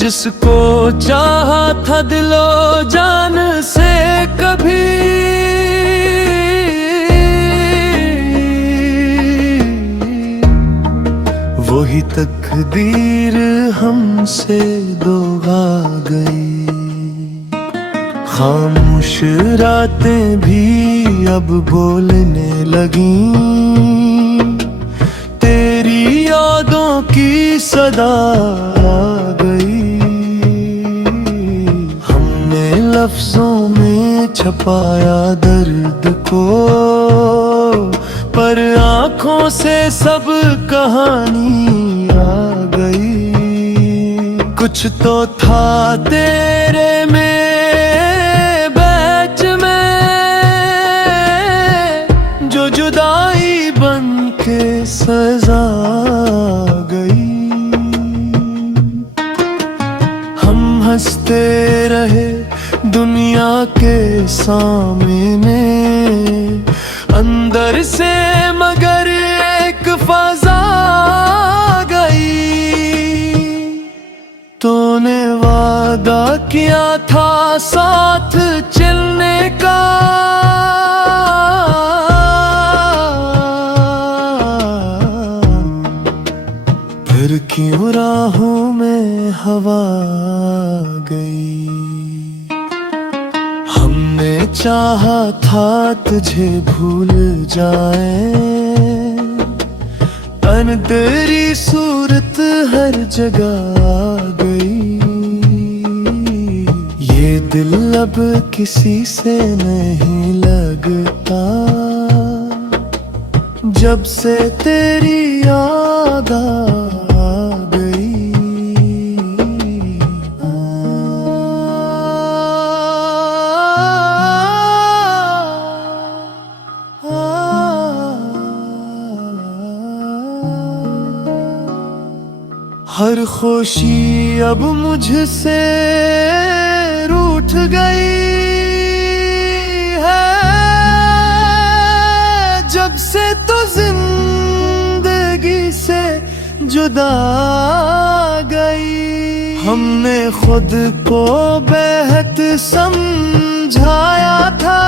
जिसको चाहा था दिलो जान से कभी, वही तकदीर हमसे दोगा गई। खामोश रातें भी अब बोलने लगी, तेरी यादों की सदा आ गई। हमने लफ्जों में छपाया दर्द को, पर आँखों से सब कहानी आ गई। कुछ तो था तेरे में बैच में, जो जुदाई बन के सजा गई। हम हंसते रहे दुनिया के सामने, अंदर से मगर एक फजा गई। तूने वादा किया था साथ चलने का, फिर क्यों राहों में हवा गई। हमने चाहा था तुझे भूल जाए, तन तेरी सूरत हर जगह आ गई। ये दिल अब किसी से नहीं लगता, जब से तेरी याद आ गई। हर खुशी अब मुझसे रूठ गई है, जब से तो जिंदगी से जुदा गई। हमने खुद को बेहद समझाया था,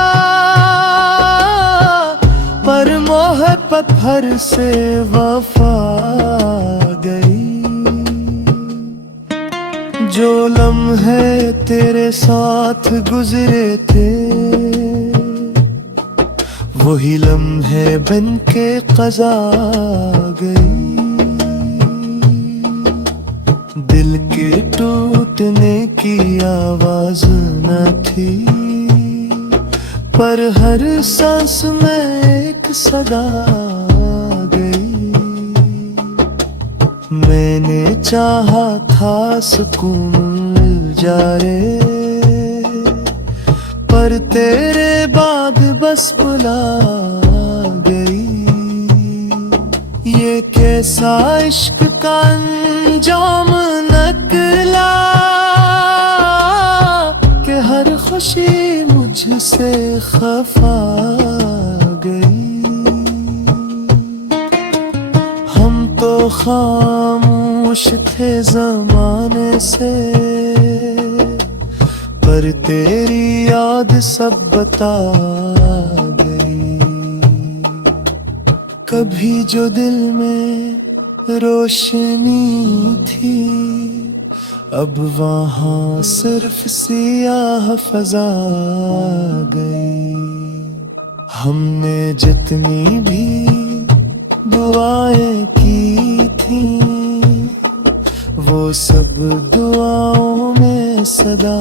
पर मोहब्बत भर से वफा गई। जो लम्हे तेरे साथ गुजरे थे, वही लम्हे बन के क़ज़ा गई। दिल के टूटने की आवाज न थी, पर हर सांस में एक सदा गई। मैंने चाहा था सुकून मिल जाए, पर तेरे बाद बस बुला गई। ये कैसा इश्क का अंजाम निकला, कि हर खुशी मुझसे खफा गई। हम तो खामोश थे ज़माने से, पर तेरी याद सब बता गई। कभी जो दिल में रोशनी थी, अब वहाँ सिर्फ सियाह फजा गई। हमने जितनी भी दुआएं की थी, वो सब दुआओं में सदा